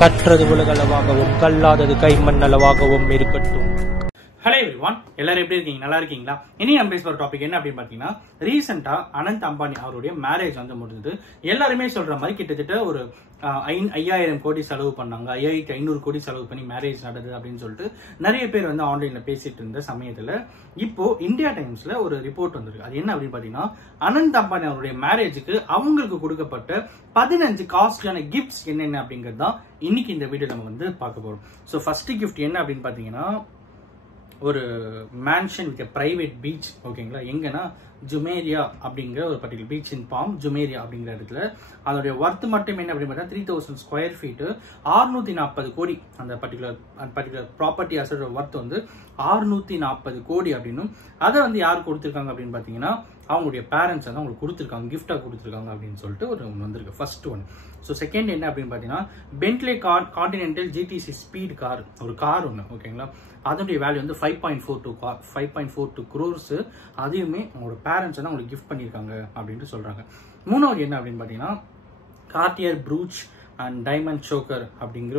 கற்றது உலகளவாகவும் கல்லாதது கைமண்ணளவாகவும் இருக்கட்டும். Hello everyone, எல்லாரும் எப்படி இருக்கீங்க? நல்லா இருக்கீங்களா? இனி நம்ம பேச போற டாபிக் என்ன அப்படின்னு பாத்தீங்கன்னா, ரீசெண்டா அனந்த் அம்பானி அவருடைய மேரேஜ் வந்து முடிஞ்சது. எல்லாருமே சொல்ற மாதிரி கிட்டத்தட்ட ஒரு 5000 கோடி செலவு பண்ணாங்க, 5500 கோடி செலவு பண்ணி மேரேஜ் நடந்தது அப்படின்னு சொல்லிட்டு நிறைய பேர் வந்து ஆன்லைன்ல பேசிட்டு இருந்த சமயத்துல இப்போ இந்தியா டைம்ஸ்ல ஒரு ரிப்போர்ட் வந்திருக்கு. அது என்ன அப்படின்னு பாத்தீங்கன்னா, அனந்த் அம்பானி அவருடைய மேரேஜுக்கு அவங்களுக்கு கொடுக்கப்பட்ட 15 காஸ்ட்லியான கிஃப்ட்ஸ் என்னென்ன அப்படிங்கிறது தான் இன்னைக்கு இந்த வீடியோ நம்ம வந்து பார்க்க போறோம். ஸோ ஃபர்ஸ்ட் கிஃப்ட் என்ன அப்படின்னு பாத்தீங்கன்னா, ஒரு மேன்ஷன் வித் பிரைவேட் பீச். ஓகேங்களா? எங்கன்னா ஜுமேரியா அப்படிங்கிற ஒரு பர்டிகுலர் பீச் இன் பாம், ஜுமேரியா அப்படிங்கிற இடத்துல. அதோடைய ஒர்த் மட்டும் என்ன அப்படின்னு பார்த்தா 3000 ஸ்கொயர் ஃபீட்டு, 640 கோடி. அந்த பர்டிகுலர் ப்ராப்பர்ட்டி அசோட ஒர்த் வந்து 640 கோடி அப்படின்னும். அதை வந்து யார் கொடுத்துருக்காங்க அப்படின்னு பார்த்தீங்கன்னா, அவங்களுடைய பேரண்ட்ஸ் வந்து அவங்களுக்கு கொடுத்துருக்காங்க, கிஃப்டா கொடுத்துருக்காங்க அப்படின்னு சொல்லிட்டு ஒரு ஒன்று வந்திருக்கு. First one. ஸோ செகண்ட் என்ன அப்படின்னு பார்த்தீங்கன்னா, Bentley continental GTC speed car, ஒரு கார் ஒன்று. ஓகேங்களா? அதனுடைய வேல்யூ வந்து 5.42 crores. அதையுமே அவங்களோட பேரண்ட்ஸ் வந்து அவங்களுக்கு கிஃப்ட் பண்ணியிருக்காங்க அப்படின்ட்டு சொல்றாங்க. மூணாவது என்ன அப்படின்னு பார்த்தீங்கன்னா, கார்டியர் ப்ரூச் அண்ட் டைமண்ட் சோக்கர் அப்படிங்கிற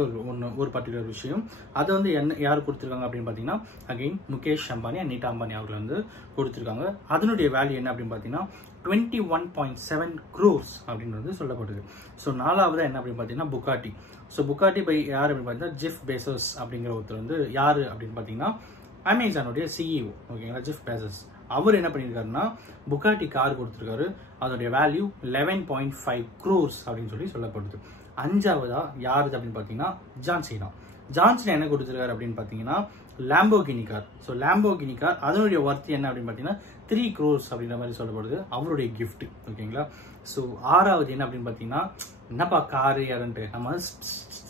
ஒரு பர்டிகுலர் விஷயம். அதை வந்து யார் கொடுத்துருக்காங்க அப்படின்னு பார்த்தீங்கன்னா, அகைன் முகேஷ் அம்பானி அண்ட் நீதா அம்பானி அவர்கள் வந்து கொடுத்துருக்காங்க. அதனுடைய வேல்யூ என்ன அப்படின்னு பார்த்தீங்கன்னா 21.7 crores அப்படின்றது சொல்லப்படுது. ஸோ நாலாவது என்ன அப்படின்னு பார்த்தீங்கன்னா, புகாட்டி. ஸோ புகாட்டி பை யார் அப்படின்னு பார்த்தீங்கன்னா, ஜெஃப் பெசோஸ் அப்படிங்கிற ஒருத்தர் வந்து யாரு அப்படின்னு பார்த்தீங்கன்னா, அமேசானுடைய சிஇஓ. ஓகேங்களா? ஜெஃப் பெசோஸ் அவர் என்ன பண்ணியிருக்காருன்னா, புகாட்டி கார் கொடுத்துருக்காரு. அதோடைய வேல்யூ 11.5 crores அப்படின்னு சொல்லப்படுது. அஞ்சாவதா யாரு அப்படின்னு பார்த்தீங்கன்னா, ஜான்சீனா என்ன கொடுத்துருக்காரு அப்படின்னு பார்த்தீங்கன்னா, Lamborghini car. So Lamborghini car அதனுடைய ஒர்த் என்ன அப்படின்னு பார்த்தீங்கன்னா 3 crores அப்படின்ற மாதிரி சொல்லப்படுது, அவருடைய கிஃப்ட். ஓகேங்களா? ஸோ ஆறாவது என்ன அப்படின்னு பார்த்தீங்கன்னா, என்னப்பா காரு யாருன்ட்டு நம்ம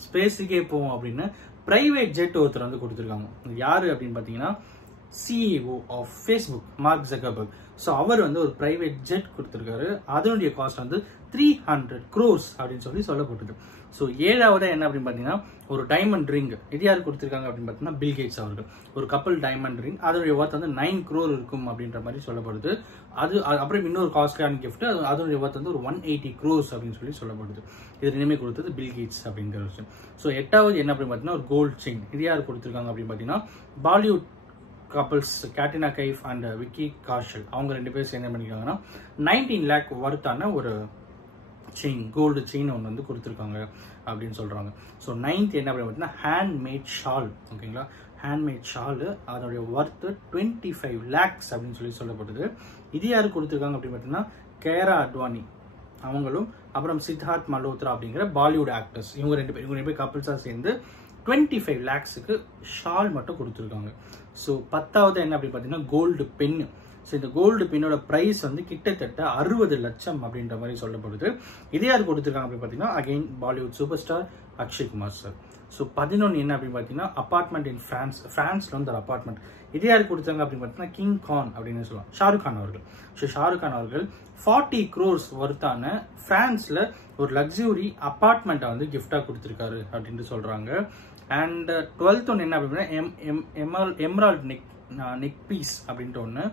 ஸ்பேஸுக்கே போவோம் அப்படின்னு பிரைவேட் ஜெட் ஒருத்தர் வந்து கொடுத்துருக்காங்க. யாரு அப்படின்னு பார்த்தீங்கன்னா, CEO of Facebook Mark Zuckerberg. So அவர் வந்து ஒரு பிரைவேட் ஜெட் கொடுத்துருக்காரு. அதனுடைய காஸ்ட் வந்து 300 crores அப்படின்னு சொல்லப்பட்டது. ஸோ ஏழாவதா என்ன அப்படின்னு பார்த்தீங்கன்னா, ஒரு டைமண்ட் ரிங். இது யார் கொடுத்துருக்காங்க அப்படின்னு பார்த்தீங்கன்னா, பில் கேட்ஸ் அவர்கள். ஒரு கப்பல் டைமண்ட் ரிங், அதனுடைய ஒர்த் வந்து 9 crore இருக்கும் அப்படின்ற மாதிரி சொல்லப்படுது. அது அப்புறம் இன்னொரு காஸ்ட்லியான கிஃப்ட், அதனுடைய ஒர்த் வந்து ஒரு 180 crores அப்படின்னு சொல்லப்படுது. இது ரெண்டுமே கொடுத்தது பில் கேட்ஸ் அப்படிங்கிற விஷயம். ஸோ எட்டாவது என்ன அப்படின்னு பார்த்தீங்கன்னா, ஒரு கோல்ட் செயின். இது யார் கொடுத்துருக்காங்க அப்படின்னு பார்த்தீங்கன்னா, Bollywood couples Katrina Kaif and Vicky Kaushal. அவங்க ரெண்டு பேரும் சேர்ந்து பண்ணிருக்காங்கன்னா 19 lakh ஒர்த்தான ஒரு செயின், கோல்டு செயின் ஒன்று வந்து கொடுத்துருக்காங்க அப்படின்னு சொல்றாங்க. ஸோ 9th என்ன அப்படின்னு பார்த்தீங்கன்னா, ஹேண்ட்மேட் ஷால். ஓகேங்களா? ஹேண்ட்மேட் ஷால் அதோடைய ஒர்த் 25 lakhs அப்படின்னு சொல்லப்படுது. இது யாரு கொடுத்துருக்காங்க அப்படின்னு பார்த்தீங்கன்னா, கேரா அத்வானி அவங்களும் அப்புறம் சித்தார்த் மல்ஹோத்ரா அப்படிங்கிற பாலிவுட் ஆக்டர்ஸ். இவங்க ரெண்டு பேர் கப்பிள்ஸா சேர்ந்து 25 lakhsக்கு ஷால் மட்டும் கொடுத்துருக்காங்க. ஸோ 10வது என்ன அப்படின்னு பார்த்தீங்கன்னா, கோல்டு பென். ஸோ இந்த கோல்டு பென்னோட பிரைஸ் வந்து கிட்டத்தட்ட 60 லட்சம் அப்படின்ற மாதிரி சொல்லப்படுது. இது யார் கொடுத்துருக்காங்க அப்படின்னு பார்த்தீங்கன்னா, again Bollywood super star Akshay Kumar sir. So 11 என்ன அப்படின்னு பார்த்தீங்கன்னா, அபார்ட்மெண்ட் இன் பிரான்ஸ்ல வந்து ஒரு அபார்ட்மெண்ட். இது யார் கொடுத்தாங்க அப்படின்னு பார்த்தீங்கன்னா, கிங் கான் அப்படின்னு சொல்லலாம், ஷாருக் கான் அவர்கள். ஸோ ஷாருக் கான் அவர்கள் 40 crores ஒர்த்தான பிரான்ஸ்ல ஒரு லக்ஸுரி அபார்ட்மெண்ட்டை வந்து கிஃப்டா கொடுத்துருக்காரு அப்படின்னு சொல்றாங்க. அண்ட் 12th ஒன்று என்ன அப்படின்னா, எமரால்ட் நெக் பீஸ் அப்படின்ட்டு ஒன்று.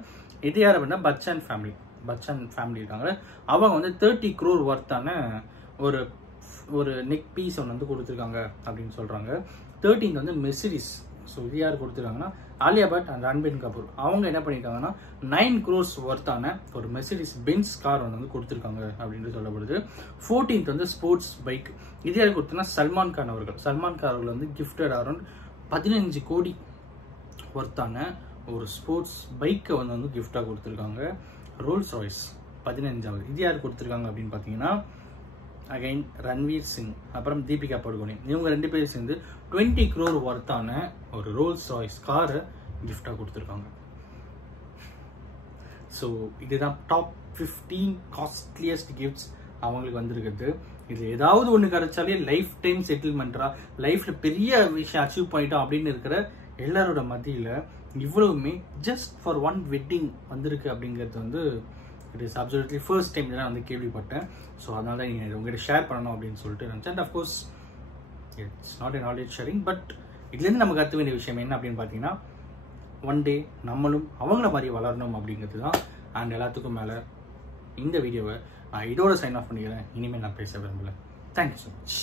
இது யார் அப்படின்னா, பச்சன் ஃபேமிலி இருக்காங்க. அவங்க வந்து 30 crore ஒர்த்தான ஒரு நெக் பீஸ் ஒன்று வந்து கொடுத்துருக்காங்க அப்படின்னு சொல்றாங்க. 13th வந்து மெர்சிடிஸ். ஸோ இது யார் கொடுத்துருக்காங்கன்னா, ஆலியா பட் அண்ட் ரன்பீர் கபூர். அவங்க என்ன பண்ணியிருக்காங்கன்னா 9 crores ஒர்த்தான ஒரு மெர்சிடிஸ் பென்ஸ் கார் வந்து கொடுத்துருக்காங்க அப்படின்னு சொல்லப்படுது. 14th வந்து ஸ்போர்ட்ஸ் பைக். இது யார் கொடுத்தா, சல்மான் கான் அவர்கள் வந்து கிஃப்டட் அரௌண்ட் 15 கோடி ஒர்த்தான ஒரு ஸ்போர்ட்ஸ் பைக்கை வந்து கிஃப்டா கொடுத்துருக்காங்க. ரோல்ஸ் ராய்ஸ் 15வது. இது யார் கொடுத்துருக்காங்க அப்படின்னு பார்த்தீங்கன்னா, அகைன் ரன்வீர் சிங் அப்புறம் தீபிகா படுகோனே. இவங்க ரெண்டு பேரும் சேர்ந்து 20 crore ஒர்த்தான ஒரு ரோல்ஸ் ராய்ஸ் காரை கிஃப்டா கொடுத்துருக்காங்க. ஸோ இதுதான் டாப் 15 காஸ்ட்லியஸ்ட் கிஃப்ட்ஸ் அவங்களுக்கு வந்திருக்குது. இது ஏதாவது ஒன்று கிடைச்சாலே லைஃப் டைம் செட்டில்மெண்ட்டா, லைஃப்ல பெரிய விஷயம் அச்சீவ் பண்ணிட்டோம் அப்படின்னு இருக்கிற எல்லாரோட மத்தியில இவ்வளவுமே ஜஸ்ட் ஃபார் ஒன் வெட்டிங் வந்திருக்கு அப்படிங்கிறது வந்து it is absolutely first time தான் வந்து கேள்விப்பட்டேன். ஸோ அதனால தான் நீங்கள் உங்கள்கிட்ட ஷேர் பண்ணணும் அப்படின்னு சொல்லிட்டு நினச்சேன். And of course it's not a knowledge sharing, but இதுலேருந்து நம்ம கற்றுக்க வேண்டிய விஷயம் என்ன அப்படின்னு பார்த்தீங்கன்னா, ஒன் டே நம்மளும் அவங்கள மாதிரி வளரணும் அப்படிங்கிறது தான். அண்ட் எல்லாத்துக்கும் மேலே இந்த வீடியோவை நான் இதோட சைன் ஆஃப் பண்ணிக்கிறேன். இனிமேல் நான் பேச விரும்பல. Thank you so much.